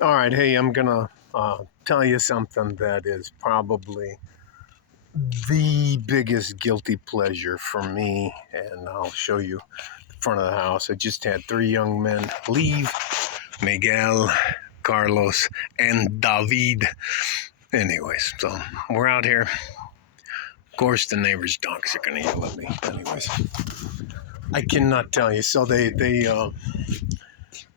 All right, hey, I'm gonna tell you something that is probably the biggest guilty pleasure for me, and I'll show you the front of the house. I just had three young men leave: Miguel, Carlos, and David. Anyways, so we're out here. Of course, the neighbor's dogs are gonna yell at me. Anyways, I cannot tell you. So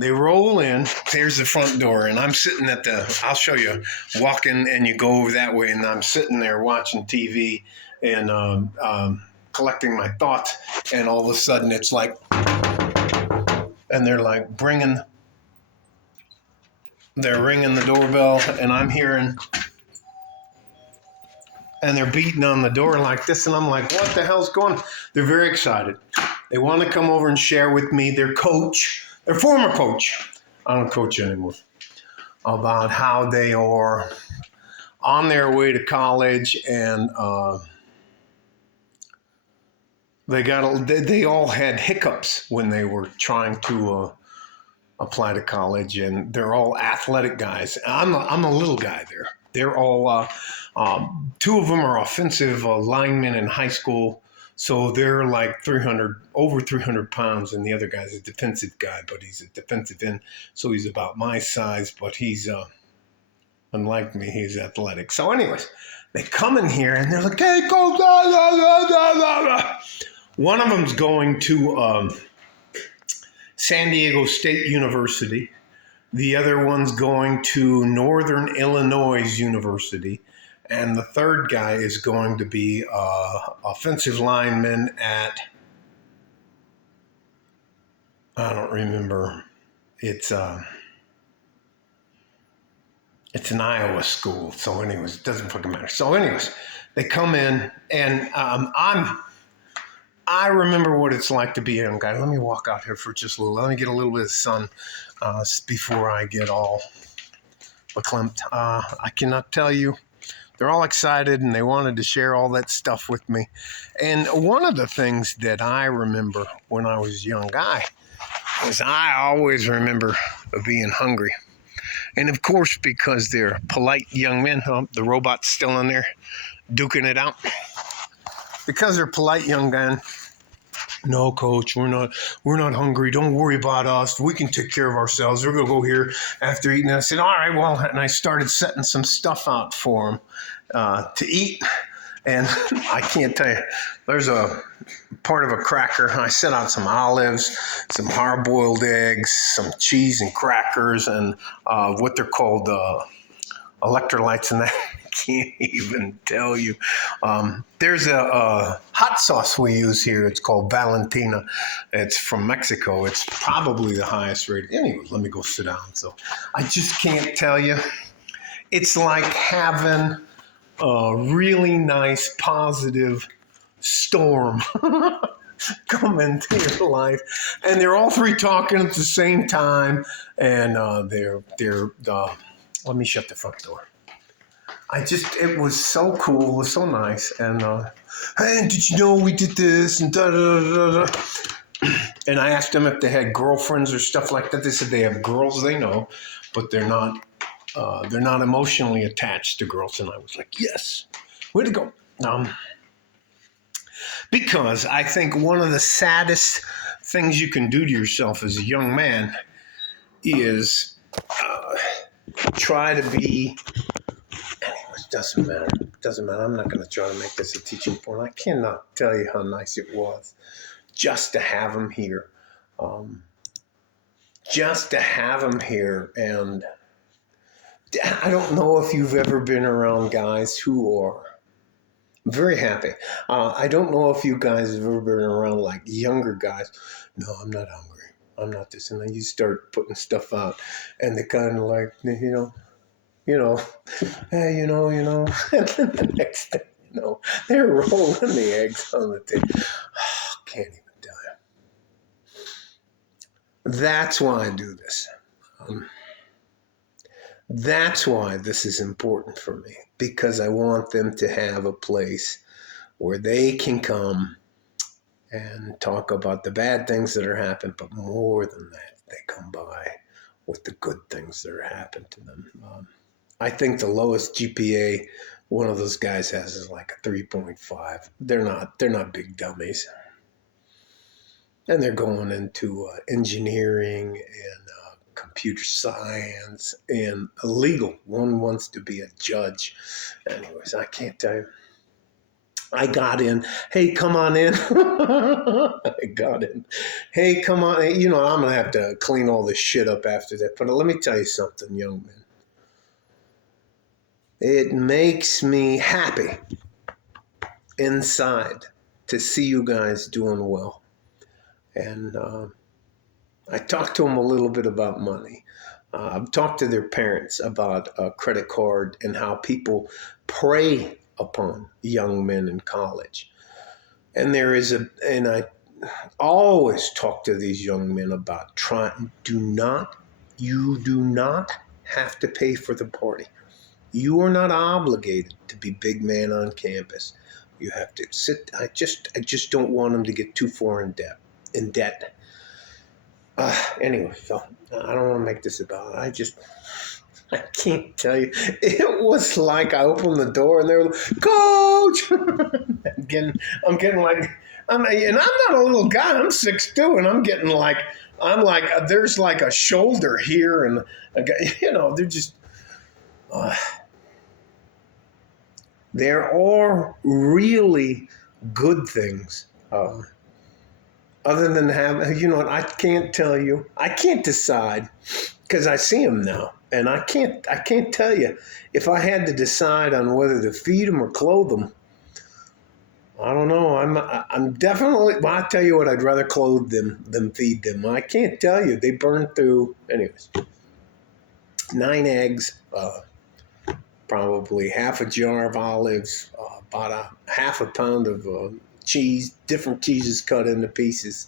they roll in. Here's the front door, and I'm sitting at the. I'll show you. Walking, and you go over that way, and I'm sitting there watching TV and collecting my thoughts. And all of a sudden, it's like, and they're ringing the doorbell, and I'm hearing, and they're beating on the door like this, and I'm like, what the hell's going on? They're very excited. They want to come over and share with me their coach, their former coach. I don't coach anymore. About how they are on their way to college, and they all had hiccups when they were trying to apply to college, and they're all athletic guys. I'm a little guy there. They're all two of them are offensive linemen in high school, so they're like 300 pounds, and the other guy's a defensive guy, but he's a defensive end, so he's about my size, but he's unlike me, he's athletic. So, anyways, they come in here and they're like, "Hey, go!" Blah, blah, blah, blah, blah, blah. One of them's going to San Diego State University. The other one's going to Northern Illinois University. And the third guy is going to be offensive lineman at, I don't remember. It's an Iowa school. So anyways, it doesn't fucking matter. So anyways, they come in, and I remember what it's like to be a young guy. Let me walk out here for just a little. Let me get a little bit of sun before I get all verklempt. I cannot tell you. They're all excited, and they wanted to share all that stuff with me. And one of the things that I remember when I was a young guy was I always remember being hungry. And of course, because they're polite young men, the robot's still in there duking it out. Because they're polite young men, no, coach, we're not hungry. Don't worry about us. We can take care of ourselves. We're gonna go here after eating. And I said, all right, well, and I started setting some stuff out for them to eat. And I can't tell you, there's a part of a cracker. I set out some olives, some hard-boiled eggs, some cheese and crackers, and what they're called electrolytes in that. I can't even tell you. There's a hot sauce we use here. It's called Valentina. It's from Mexico. It's probably the highest rated. Anyway, let me go sit down. So I just can't tell you. It's like having a really nice, positive storm come into your life, and they're all three talking at the same time, and they're let me shut the front door. It was so cool, it was so nice, and hey, did you know we did this, and da da da da. And I asked them if they had girlfriends or stuff like that. They said they have girls they know, but they're not emotionally attached to girls. And I was like, yes, way to go. Because I think one of the saddest things you can do to yourself as a young man is try to be. Anyways, doesn't matter. Doesn't matter. I'm not going to try to make this a teaching point. I cannot tell you how nice it was just to have him here. Just to have him here. And I don't know if you've ever been around guys who are very happy. I don't know if you guys have ever been around like younger guys. No, I'm not hungry. I'm not this. And then you start putting stuff out, and they kind of like, hey, and then the next thing they're rolling the eggs on the table. Oh, can't even tell you. That's why I do this. That's why this is important for me, because I want them to have a place where they can come and talk about the bad things that are happening, but more than that, they come by with the good things that are happening to them. I think the lowest GPA one of those guys has is like a 3.5. They're not big dummies, and they're going into engineering and computer science and legal. One wants to be a judge. Anyways, I can't tell you. I got in. Hey, come on in. I got in. Hey, come on. I'm going to have to clean all this shit up after that. But let me tell you something, young man. It makes me happy inside to see you guys doing well. And I talked to them a little bit about money. I've talked to their parents about a credit card and how people prey upon young men in college. And I always talk to these young men about you do not have to pay for the party. You are not obligated to be big man on campus. You have to sit. I just don't want them to get too far in debt. Anyway, so I don't want to make this about it. I can't tell you. It was like I opened the door and they were like, Coach! I'm getting like, and I'm not a little guy. I'm 6'2", and I'm getting like, there's like a shoulder here, and they're just. There are really good things. Other than having, I can't tell you. I can't decide because I see them now, and I can't tell you if I had to decide on whether to feed them or clothe them. I don't know. I'm definitely. Well, I tell you what, I'd rather clothe them than feed them. I can't tell you. They burn through. Anyways, 9 eggs, probably half a jar of olives, about a half a pound of cheese, different cheeses cut into pieces.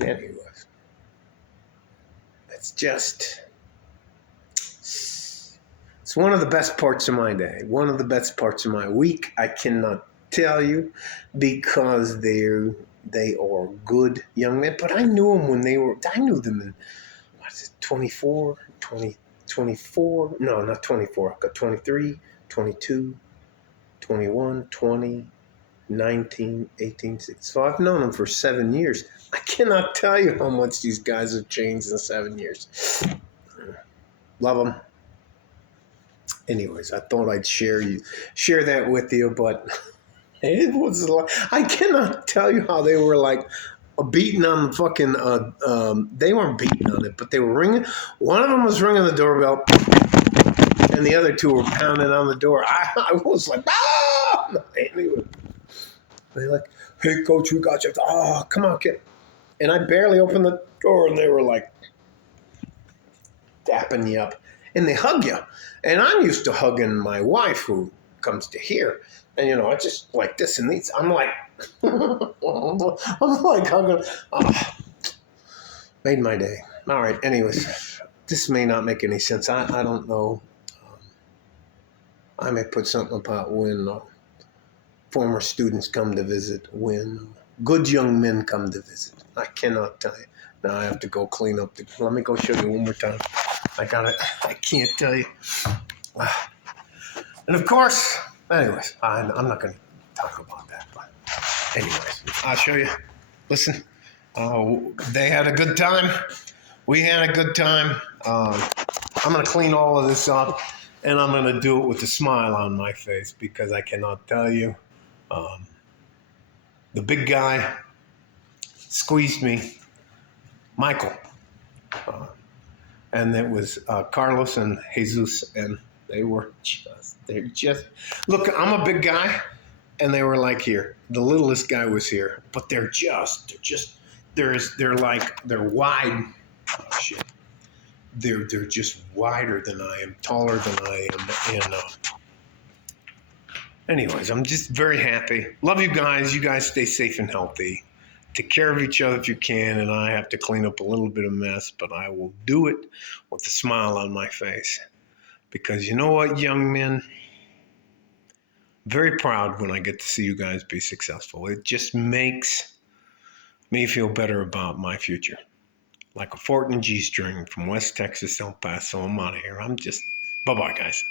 Anyways, it's one of the best parts of my day, one of the best parts of my week. I cannot tell you because they are good young men, but I knew them I knew them in, 24, no, not 24, I got 23, 22, 21, 20, 19, 18, 16. So I've known them for 7 years. I cannot tell you how much these guys have changed in 7 years. Love them. Anyways, I thought I'd share that with you, but it was like, I cannot tell you how they were like beating on the fucking, they weren't beating on it, but they were ringing. One of them was ringing the doorbell, and the other two were pounding on the door. I was like, ah! Anyway, they're like, hey, Coach, we got you. Oh, come on, kid. And I barely opened the door, and they were like dapping you up. And they hug you. And I'm used to hugging my wife who comes to here. And, I just like this and these. I'm like, I'm like hugging. Oh, made my day. All right. Anyways, this may not make any sense. I don't know. I may put something about when former students come to visit, when good young men come to visit. I cannot tell you. Now I have to go clean up. Let me go show you one more time. I can't tell you. And of course, anyways, I'm not going to talk about that. But anyways, I'll show you. Listen, they had a good time. We had a good time. I'm going to clean all of this up, and I'm going to do it with a smile on my face because I cannot tell you. The big guy squeezed me, Michael. And it was Carlos and Jesus, and they're just, look, I'm a big guy, and they were like here. The littlest guy was here, but they're wide. Oh, shit. They're just wider than I am, taller than I am, and anyways, I'm just very happy. Love you guys. You guys stay safe and healthy. Take care of each other if you can, and I have to clean up a little bit of mess, but I will do it with a smile on my face. Because you know what, young men? I'm very proud when I get to see you guys be successful. It just makes me feel better about my future. like a fort in a G-string from West Texas, El Paso. I'm out of here. Bye-bye, guys.